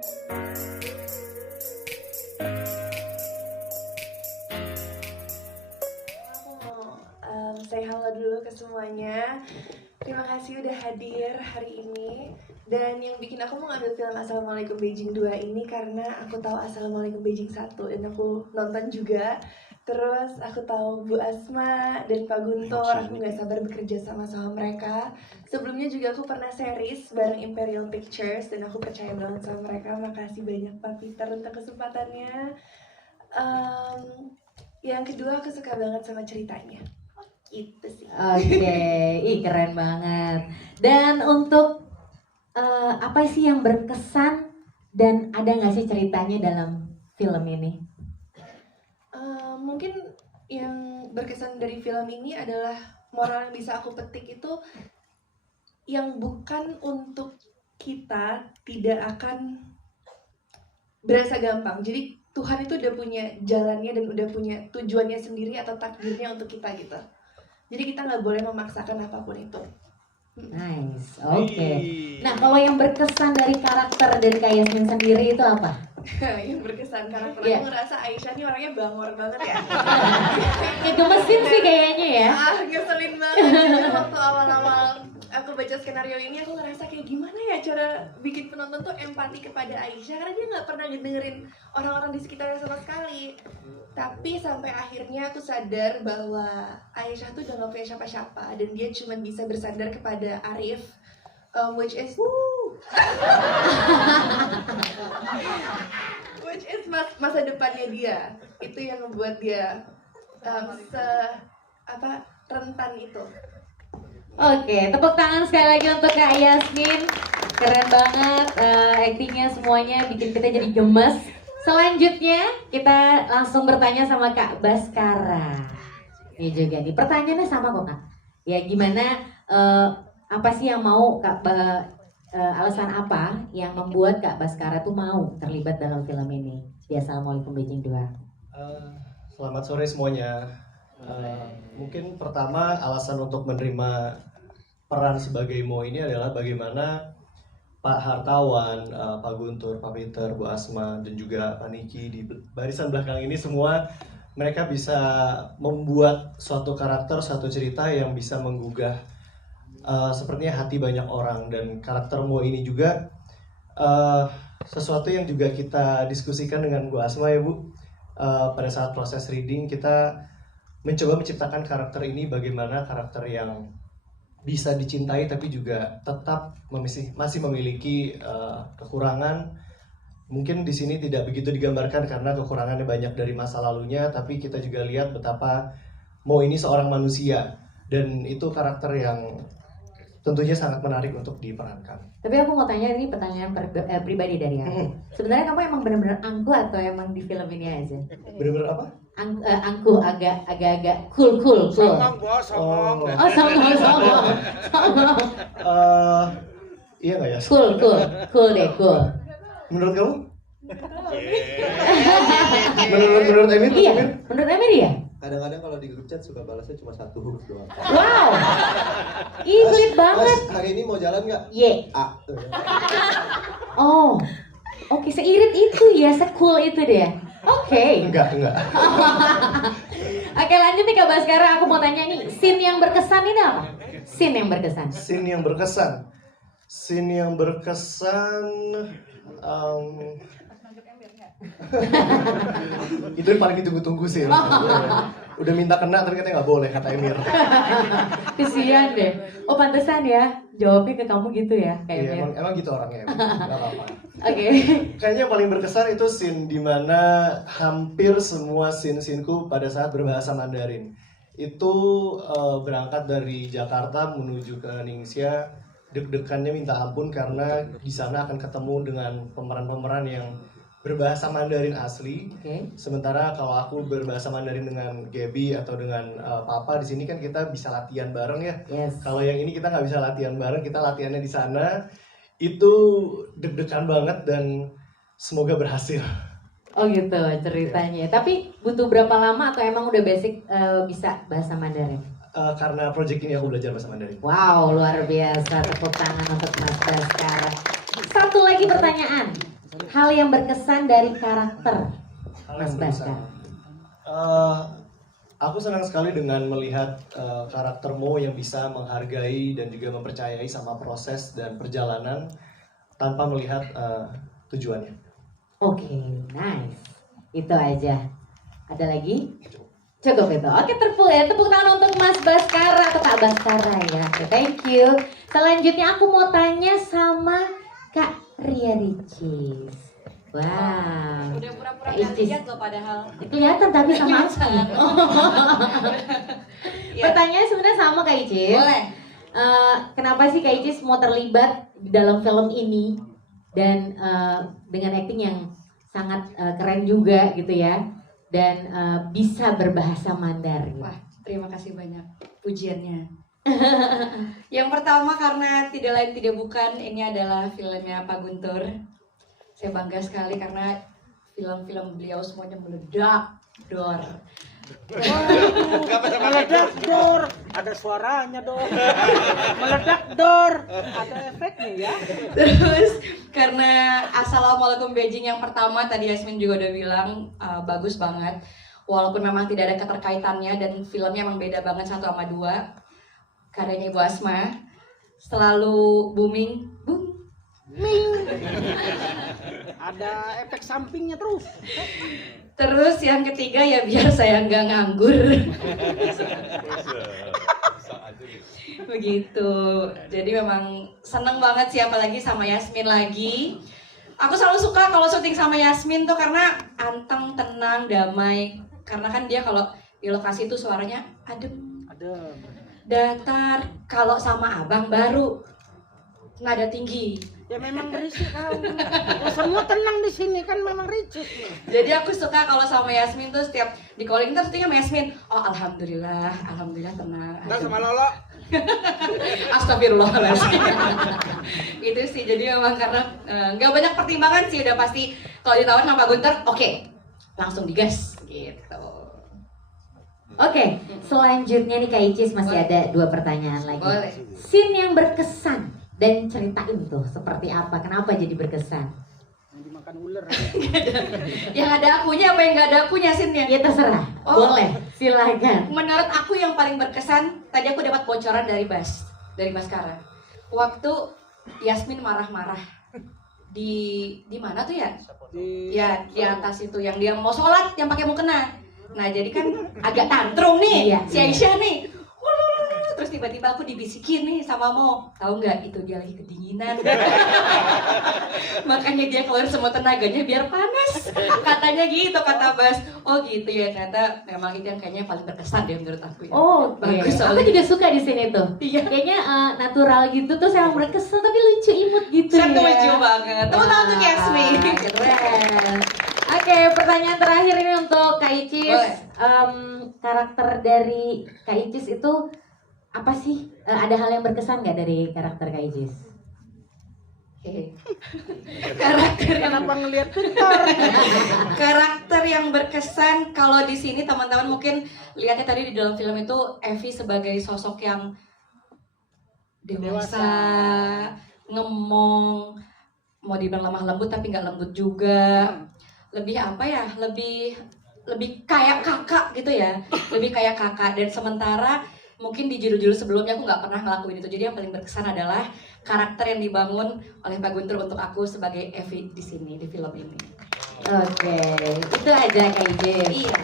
Say halo dulu ke semuanya. Terima kasih udah hadir hari ini. Dan yang bikin aku mau ngambil film Assalamualaikum Beijing 2 ini karena aku tahu Assalamualaikum Beijing 1 dan aku nonton juga. Terus aku tahu Bu Asma dan Pak Guntur, aku gak sabar bekerja sama mereka. Sebelumnya juga aku pernah series bareng Imperial Pictures dan aku percaya banget sama mereka. Makasih banyak Pak Peter untuk kesempatannya. Yang kedua aku suka banget sama ceritanya. Gitu sih. Oke, ih keren banget. Dan untuk apa sih yang berkesan dan ada nggak sih ceritanya dalam film ini? Mungkin yang berkesan dari film ini adalah moral yang bisa aku petik itu yang bukan untuk kita tidak akan berasa gampang. Jadi Tuhan itu udah punya jalannya dan udah punya tujuannya sendiri atau takdirnya untuk kita gitu. Jadi kita nggak boleh memaksakan apapun itu. Nice, oke. Nah kalau yang berkesan dari karakter dari Kak Yasmin sendiri itu apa? Yang berkesan karakter Yeah. aku ngerasa Aisyah nih orangnya bangor banget ya. Ya gemesin sih kayaknya ya. Ngeselin banget. Jadi waktu awal-awal aku baca skenario ini aku ngerasa kayak gimana ya cara bikin penonton tuh empati kepada Aisyah karena dia nggak pernah dengerin orang-orang di sekitarnya sama sekali. Tapi sampai akhirnya aku sadar bahwa Aisyah tuh udah gak punya siapa-siapa dan dia cuma bisa bersandar kepada Arif, which is masa depannya dia. Itu yang membuat dia rentan itu. Oke, tepuk tangan sekali lagi untuk Kak Yasmin. Keren banget aktingnya semuanya bikin kita jadi gemes. Selanjutnya kita langsung bertanya sama Kak Baskara. Ini juga nih pertanyaannya sama kok Kak. Ya gimana apa sih yang mau Kak alasan apa yang membuat Kak Baskara tuh mau terlibat dalam film ini? Assalamualaikum Beijing 2. Selamat sore semuanya. Mungkin pertama alasan untuk menerima peran sebagai Mo ini adalah bagaimana Pak Hartawan, Pak Guntur, Pak Peter, Bu Asma, dan juga Pak Niki di barisan belakang ini semua mereka bisa membuat suatu karakter, suatu cerita yang bisa menggugah sepertinya hati banyak orang. Dan karakter Mo ini juga sesuatu yang juga kita diskusikan dengan Bu Asma ya Bu. Pada saat proses reading kita mencoba menciptakan karakter ini bagaimana karakter yang bisa dicintai tapi juga tetap masih memiliki kekurangan. Mungkin di sini tidak begitu digambarkan karena kekurangannya banyak dari masa lalunya, tapi kita juga lihat betapa Mo ini seorang manusia dan itu karakter yang tentunya sangat menarik untuk diperankan. Tapi aku mau tanya ini pertanyaan pribadi dari aku. Sebenarnya kamu emang benar-benar angkuh atau emang di film ini aja? Bener-bener apa? Angkuh agak cool. Songong bos, songong. Oh songong. Iya nggak ya? Cool deh. Menurut kamu? menurut Emir? Iya, menurut Emir ya? Kadang-kadang kalau di grup chat suka balasnya cuma satu huruf doang. Wow, ih pelit banget. Mas, hari ini mau jalan nggak? Y. A. Oh, oke, seirit itu ya, se-cool itu dia. Oke. Enggak. Oke, lanjut nih Kak Baskara, aku mau tanya nih, scene yang berkesan ini apa? Scene yang berkesan. Itu yang paling ditunggu-tunggu sih. Udah minta kena ternyata nggak boleh kata Emir. Kesian deh. Oh pantesan ya, jawabnya ke kamu gitu ya kayak Iya, Emir. emang gitu orangnya. Nggak apa-apa. Oke. Kayaknya yang paling berkesan itu scene dimana hampir semua scene-sceneku pada saat berbahasa Mandarin itu berangkat dari Jakarta menuju ke Ningxia, deg-degannya minta ampun karena di sana akan ketemu dengan pemeran-pemeran yang berbahasa Mandarin asli. Oke. Sementara kalau aku berbahasa Mandarin dengan Gaby atau dengan Papa di sini kan kita bisa latihan bareng ya. Yes. Kalau yang ini kita nggak bisa latihan bareng, kita latihannya di sana. Itu deg-degan banget dan semoga berhasil. Oh gitu ceritanya. Tapi butuh berapa lama atau emang udah basic bisa bahasa Mandarin? Karena project ini aku belajar bahasa Mandarin. Wow, luar biasa. Tepuk tangan untuk Mas Baskara. Satu lagi pertanyaan. hal yang berkesan dari karakter Mas Baskara. Aku senang sekali dengan melihat karaktermu yang bisa menghargai dan juga mempercayai sama proses dan perjalanan tanpa melihat tujuannya. Oke, nice. Itu aja. Ada lagi? Cukup itu. Oke, tepuk tangan untuk Mas Baskara atau Kak Baskara ya. Oke, thank you. Selanjutnya aku mau tanya sama Kak Ria Ricis. Wow. Udah pura-pura Kak gak Icis. lihat loh padahal. Kelihatan tapi sama aku. Iya. Pertanyaannya sebenarnya sama Kak Icis. Boleh. Kenapa sih Kak Icis mau terlibat di dalam film ini dan dengan acting yang sangat keren juga gitu ya, dan bisa berbahasa Mandarin. Wah, terima kasih banyak pujiannya. Yang pertama karena tidak lain tidak bukan ini adalah filmnya Pak Guntur. Saya bangga sekali karena film-film beliau semuanya meledak dor. Meledak dor, ada suaranya dor. Meledak dor, ada efeknya ya. Terus karena Assalamualaikum Beijing yang pertama tadi Yasmin juga udah bilang bagus banget. Walaupun memang tidak ada keterkaitannya dan filmnya emang beda banget satu sama dua. Karyanya Ibu Asma selalu booming, boom. Ada efek sampingnya terus. Terus yang ketiga ya biar saya nggak nganggur. Begitu. Jadi memang seneng banget sih apalagi sama Yasmin lagi. Aku selalu suka kalau syuting sama Yasmin tuh karena anteng, tenang, damai. Karena kan dia kalau di lokasi itu suaranya adem, Ada. datar. Kalau sama Abang baru nada tinggi. Ya memang berisik kan. Ya, semua tenang di sini kan memang risik. Jadi aku suka kalau sama Yasmin tuh setiap di calling terus sama Yasmin. Oh alhamdulillah, alhamdulillah tenang. Enggak sama Lolo. Astagfirullahaladzim. Itu sih jadi memang karena nggak banyak pertimbangan sih udah pasti kalau ditawar sama Pak Guntur, oke, langsung digas gitu. Oke, selanjutnya nih Kak Icis masih ada 2 pertanyaan lagi. Boleh. Scene yang berkesan dan ceritain tuh seperti apa, kenapa jadi berkesan? Yang dimakan ular. Yang ada akunya apa yang nggak ada akunya sinnya? Ya terserah, Oh. boleh, silakan. Menurut aku yang paling berkesan tadi aku dapat bocoran dari Baskara. Waktu Yasmin marah-marah di mana tuh ya? Di atas itu yang dia mau sholat yang pakai mukena. Nah jadi kan agak tantrum nih Iya, si Aisyah nih. Terus tiba-tiba aku dibisikin nih sama Mo, tahu nggak itu dia lagi kedinginan. Makanya dia keluar semua tenaganya biar panas. Katanya gitu kata Bas. Oh gitu ya ternyata memang itu yang kayaknya paling berkesan deh menurut aku ya. Oh, Bagus aku soalnya. juga suka di sini tuh. Iya. Kayaknya natural gitu, terus emang berkesan tapi lucu imut gitu Saya ya. lucu banget. Tepuk tangan untuk Yasmin. Keren. Oke, pertanyaan terakhir ini untuk Kak Icis. Boleh. Karakter dari Kak Icis itu apa sih? Ada hal yang berkesan nggak dari karakter Kak Icis? Hehe. Karakter yang Kenapa ngelihat Twitter? karakter yang berkesan kalau di sini teman-teman mungkin lihatnya tadi di dalam film itu Evi sebagai sosok yang dewasa, ngemong, mau dibilang lemah lembut tapi nggak lembut juga. Lebih apa ya? Lebih kayak kakak gitu ya. Lebih kayak kakak dan sementara mungkin di judul-judul sebelumnya aku nggak pernah ngelakuin itu. Jadi yang paling berkesan adalah karakter yang dibangun oleh Pak Guntur untuk aku sebagai Evi di sini di film ini. Oke, itu aja Kak Icis. Iya.